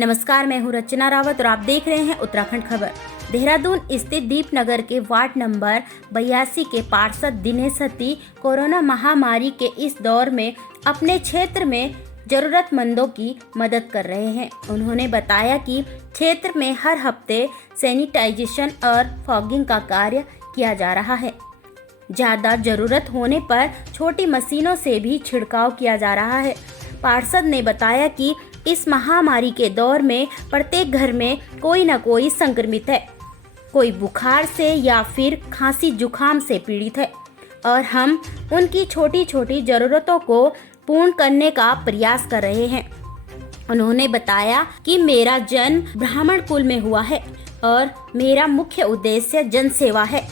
नमस्कार, मैं हूँ रचना रावत और आप देख रहे हैं उत्तराखंड खबर। देहरादून स्थित दीपनगर के वार्ड नंबर 82 के पार्षद दिनेश सती कोरोना महामारी के इस दौर में अपने क्षेत्र में जरूरतमंदों की मदद कर रहे हैं। उन्होंने बताया कि क्षेत्र में हर हफ्ते सैनिटाइजेशन और फॉगिंग का कार्य किया जा रहा है। ज़्यादा जरूरत होने पर छोटी मशीनों से भी छिड़काव किया जा रहा है। पार्षद ने बताया कि इस महामारी के दौर में प्रत्येक घर में कोई न कोई संक्रमित है, कोई बुखार से या फिर खांसी जुकाम से पीड़ित है और हम उनकी छोटी छोटी ज़रूरतों को पूर्ण करने का प्रयास कर रहे हैं। उन्होंने बताया कि मेरा जन्म ब्राह्मण कुल में हुआ है और मेरा मुख्य उद्देश्य जनसेवा है।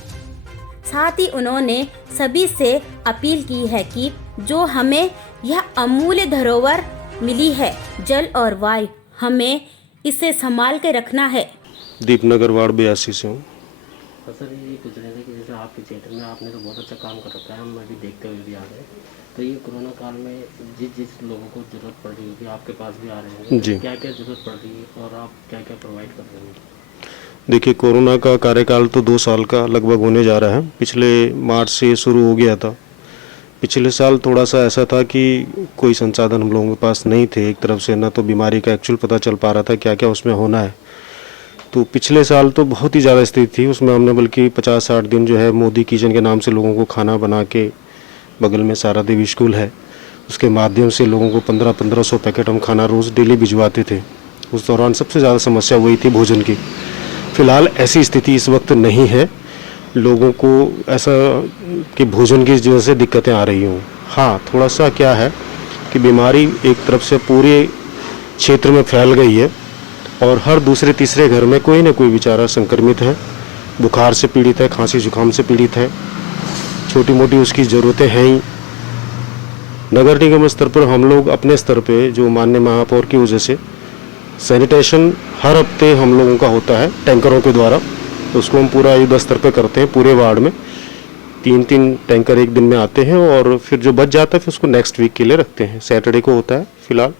साथ ही उन्होंने सभी से अपील की है कि जो हमें यह अमूल्य धरोहर मिली है, जल और वायु, हमें इसे संभाल के रखना है। दीपनगर वार्ड 82 से हूँ। तो सर ये पूछ रहे थे कि जैसे आपके क्षेत्र में आपने तो बहुत अच्छा काम कर रखा है, हम अभी देखते हुए भी आ रहे हैं, तो ये कोरोना काल में जिस लोगों को जरूरत पड़ रही होगी आपके पास भी आ रहे होंगे, जी। क्या क्या जरूरत पड़ रही है और आप क्या क्या प्रोवाइड कर रहे हैं? देखिए, कोरोना का कार्यकाल तो 2 साल का लगभग होने जा रहा है। पिछले मार्च से शुरू हो गया था। पिछले साल थोड़ा सा ऐसा था कि कोई संसाधन हम लोगों के पास नहीं थे। एक तरफ से ना तो बीमारी का एक्चुअल पता चल पा रहा था क्या क्या उसमें होना है। तो पिछले साल तो बहुत ही ज़्यादा स्थिति थी। उसमें हमने बल्कि 50-60 दिन जो है मोदी किचन के नाम से लोगों को खाना बना के, बगल में सारा देवी स्कूल है, उसके माध्यम से लोगों को 1500 पैकेट हम खाना रोज़ डेली भिजवाते थे। उस दौरान सबसे ज़्यादा समस्या वही थी, भोजन की। फ़िलहाल ऐसी स्थिति इस वक्त नहीं है। लोगों को ऐसा कि भोजन की वजह से दिक्कतें आ रही हों। हाँ, थोड़ा सा क्या है कि बीमारी एक तरफ से पूरे क्षेत्र में फैल गई है और हर दूसरे तीसरे घर में कोई ना कोई बेचारा संक्रमित है, बुखार से पीड़ित है, खांसी जुकाम से पीड़ित है। छोटी मोटी उसकी ज़रूरतें हैं ही। नगर निगम स्तर पर हम लोग अपने स्तर पे जो माननीय महापौर की वजह से सैनिटेशन हर हफ्ते हम लोगों का होता है टैंकरों के द्वारा। तो उसको हम पूरा युद्ध स्तर पे करते हैं। पूरे वार्ड में 3-3 टैंकर एक दिन में आते हैं और फिर जो बच जाता है फिर उसको नेक्स्ट वीक के लिए रखते हैं। सैटरडे को होता है फिलहाल।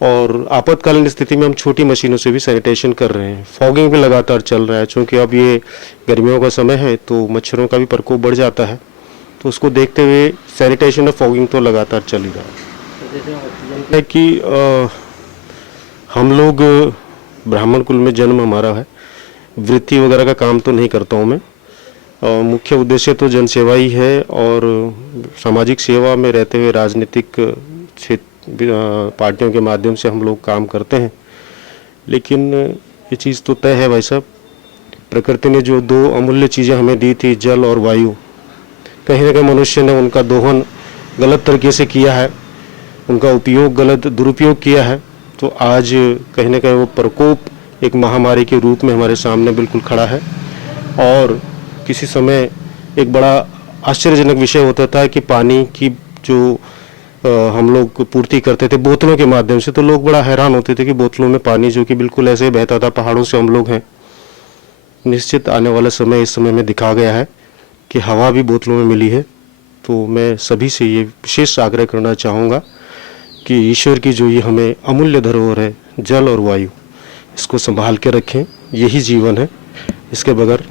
और आपातकालीन स्थिति में हम छोटी मशीनों से भी सैनिटेशन कर रहे हैं। फॉगिंग भी लगातार चल रहा है, चूँकि अब ये गर्मियों का समय है तो मच्छरों का भी प्रकोप बढ़ जाता है। तो उसको देखते हुए सैनिटेशन और फॉगिंग तो लगातार चल ही रहा है। है कि हम लोग ब्राह्मण कुल में जन्म हमारा है। वृत्ति वगैरह का काम तो नहीं करता हूँ मैं। मुख्य उद्देश्य तो जनसेवा ही है और सामाजिक सेवा में रहते हुए राजनीतिक पार्टियों के माध्यम से हम लोग काम करते हैं। लेकिन ये चीज़ तो तय है भाई साहब, प्रकृति ने जो 2 अमूल्य चीज़ें हमें दी थी, जल और वायु, कहीं ना कहीं मनुष्य ने उनका दोहन गलत तरीके से किया है, उनका उपयोग गलत दुरुपयोग किया है। तो आज कहीं ना कहीं वो प्रकोप एक महामारी के रूप में हमारे सामने बिल्कुल खड़ा है। और किसी समय एक बड़ा आश्चर्यजनक विषय होता था कि पानी की जो हम लोग पूर्ति करते थे बोतलों के माध्यम से, तो लोग बड़ा हैरान होते थे कि बोतलों में पानी जो कि बिल्कुल ऐसे बहता था, पहाड़ों से हम लोग हैं। निश्चित आने वाला समय इस समय में दिखा गया है कि हवा भी बोतलों में मिली है। तो मैं सभी से ये विशेष आग्रह करना चाहूँगा कि ईश्वर की जो ये हमें अमूल्य धरोहर है, जल और वायु, इसको संभाल के रखें। यही जीवन है, इसके बगैर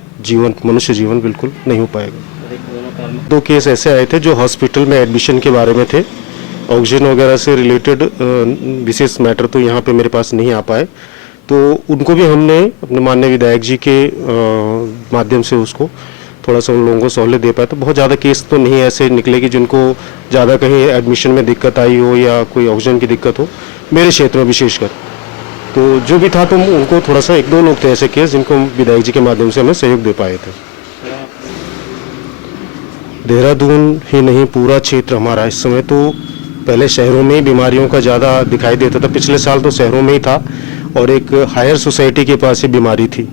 मनुष्य जीवन बिल्कुल नहीं हो पाएगा। 2 केस ऐसे आए थे जो हॉस्पिटल में एडमिशन के बारे में थे। ऑक्सीजन वगैरह से रिलेटेड विशेष मैटर तो यहाँ पे मेरे पास नहीं आ पाए, तो उनको भी हमने अपने माननीय विधायक जी के माध्यम से उसको थोड़ा सा उन लोगों को सहूलियत दे पाए। तो बहुत ज़्यादा केस तो नहीं ऐसे निकले कि जिनको ज़्यादा कहीं एडमिशन में दिक्कत आई हो या कोई ऑक्सीजन की दिक्कत हो, मेरे क्षेत्र में विशेषकर। तो जो भी था तो उनको थोड़ा सा 1-2 लोग थे ऐसे केस जिनको विधायक जी के माध्यम से हमें सहयोग दे पाए थे। देहरादून ही नहीं, पूरा क्षेत्र हमारा इस समय तो पहले शहरों में ही बीमारियों का ज़्यादा दिखाई देता था। पिछले साल तो शहरों में ही था और एक हायर सोसाइटी के पास ही बीमारी थी।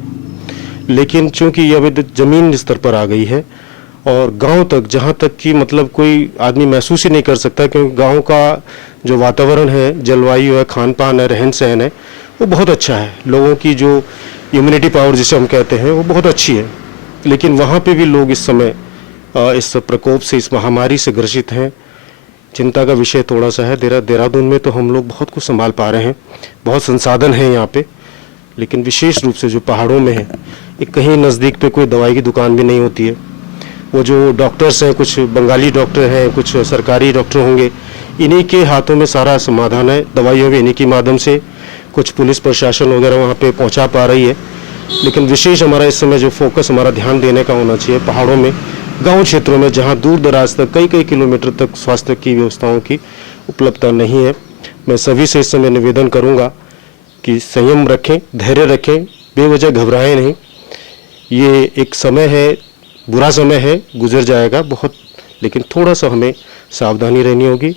लेकिन चूंकि ये अभी ज़मीन स्तर पर आ गई है और गांव तक, जहां तक कि मतलब कोई आदमी महसूस ही नहीं कर सकता, क्योंकि गांव का जो वातावरण है, जलवायु है, खान पान है, रहन सहन है, वो बहुत अच्छा है। लोगों की जो इम्यूनिटी पावर जिसे हम कहते हैं वो बहुत अच्छी है। लेकिन वहाँ पे भी लोग इस समय इस प्रकोप से, इस महामारी से ग्रसित हैं। चिंता का विषय थोड़ा सा है। देहरादून में तो हम लोग बहुत कुछ संभाल पा रहे हैं, बहुत संसाधन हैं यहाँ पे, लेकिन विशेष रूप से जो पहाड़ों में है, एक कहीं नज़दीक पे कोई दवाई की दुकान भी नहीं होती है। वो जो डॉक्टर्स हैं, कुछ बंगाली डॉक्टर हैं, कुछ सरकारी डॉक्टर होंगे, इन्हीं के हाथों में सारा समाधान है। दवाइयों के इन्हीं के माध्यम से कुछ पुलिस प्रशासन वगैरह वहाँ पे पहुँचा पा रही है। लेकिन विशेष हमारा इस समय जो फोकस हमारा ध्यान देने का होना चाहिए पहाड़ों में, गांव क्षेत्रों में, जहां दूर दराज तक कई किलोमीटर तक स्वास्थ्य की व्यवस्थाओं की उपलब्धता नहीं है। मैं सभी से इस समय निवेदन करूंगा कि संयम रखें, धैर्य रखें, बेवजह घबराएं नहीं। ये एक समय है, बुरा समय है, गुजर जाएगा बहुत, लेकिन थोड़ा सा हमें सावधानी रहनी होगी।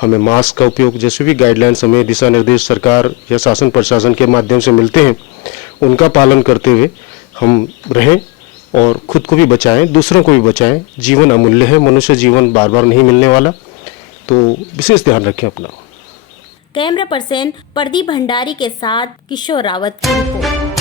हमें मास्क का उपयोग, जैसे भी गाइडलाइंस हमें दिशा निर्देश सरकार या शासन प्रशासन के माध्यम से मिलते हैं, उनका पालन करते हुए हम रहें और खुद को भी बचाएं, दूसरों को भी बचाएं। जीवन अमूल्य है, मनुष्य जीवन बार बार नहीं मिलने वाला, तो विशेष ध्यान रखें अपना। कैमरा पर्सन प्रदीप भंडारी के साथ किशोर रावत की रिपोर्ट।